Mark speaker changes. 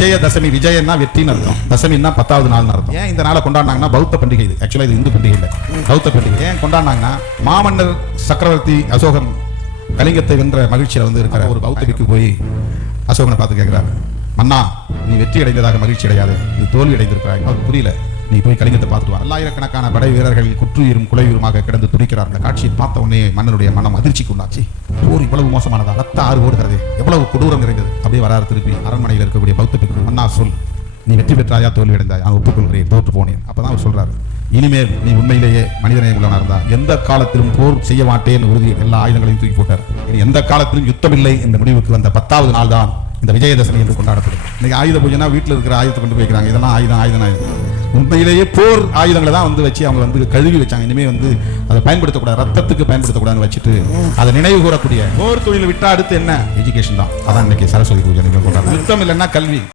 Speaker 1: விஜயதசமி விஜயன்னா வெற்றின்னு அர்த்தம். தசமின்னா பத்தாவது நாள்னு அர்த்தம். ஏன் இந்த நாளை கொண்டாடினாங்கன்னா பௌத்த பண்டிகை இது. ஆக்சுவலா இது இந்து பண்டிகை இல்லை. பௌத்த பண்டிகை. ஏன் கொண்டாடினாங்கன்னா மாமன்னர் சக்கரவர்த்தி அசோகன் கலிங்கத்தை வென்ற மகிழ்ச்சியில வந்து இருக்கிற ஒரு பௌத்தபிக்கு போய் அசோகனை பார்த்து கேட்கிறார் மன்னா நீ வெற்றி அடைந்ததாக மகிழ்ச்சி அடையாது. நீ தோல்வி அடைந்திருக்கிறாய். அவருக்கு புரியல. நீ போய் கலிங்கத்தை பார்த்துட்டு வா. பல்லாயிரக்கணக்கான படை வீரர்கள் குற்றுயிரும் குலையுருமாக கிடந்து துடிக்கிறார் காட்சியை பார்த்த உடனே மன்னனுடைய மனம் அதிர்ச்சிக்கு உள்ளாச்சு. போர் இவ்வளவு மோசமானதா? ரத்த ஆறு ஓடுகிறது. எவ்வளவு கொடூரம் நிறைந்தது? அப்படியே வராரு திருப்பி. அரண்மனையில் இருக்கக்கூடிய பௌத்த பிக்கு மன்னா சொல். நீ வெற்றி பெற்றாயா? தோல்வி அடைந்தாய் நான் ஒப்புக்கொள்கிறேன். தோற்று போனேன். அப்பதான் அவர் சொல்றாரு. இனிமேல் நீ உண்மையிலேயே மனிதனை உள்ளவனா இருந்தா. எந்த காலத்திலும் போர் செய்ய மாட்டேன் உறுதி எல்லா ஆயுதங்களையும் தூக்கி போட்டார். இனி எந்த காலத்திலும் யுத்தம் இல்லை. என்ற முடிவுக்கு வந்த பத்தாவது நாள் தான் இந்த விஜயதசமி என்று கொண்டாடப்படும். இன்னைக்கு ஆயுத பூஜைனா வீட்டில் இருக்கிற ஆயுதத்தை கொண்டு போய்க்கிறாங்க. இதெல்லாம் ஆயுதம் ஆயுதம் ஆயுதம். உண்மையிலேயே போர் ஆயுதங்களை தான் வந்து வச்சு அவங்க வந்து கழுவி வச்சாங்க. இனிமே வந்து அதை பயன்படுத்தக்கூடாது ரத்தத்துக்கு பயன்படுத்தக்கூடாதுன்னு வச்சுட்டு அதை நினைவு கூறக்கூடிய போர் தொழில் விட்டா அடுத்து என்ன? எஜுகேஷன் தான். அதான் இன்னைக்கு சரஸ்வதி பூஜை கொண்டாடுறோம் யுத்தம் இல்லைன்னா கல்வி.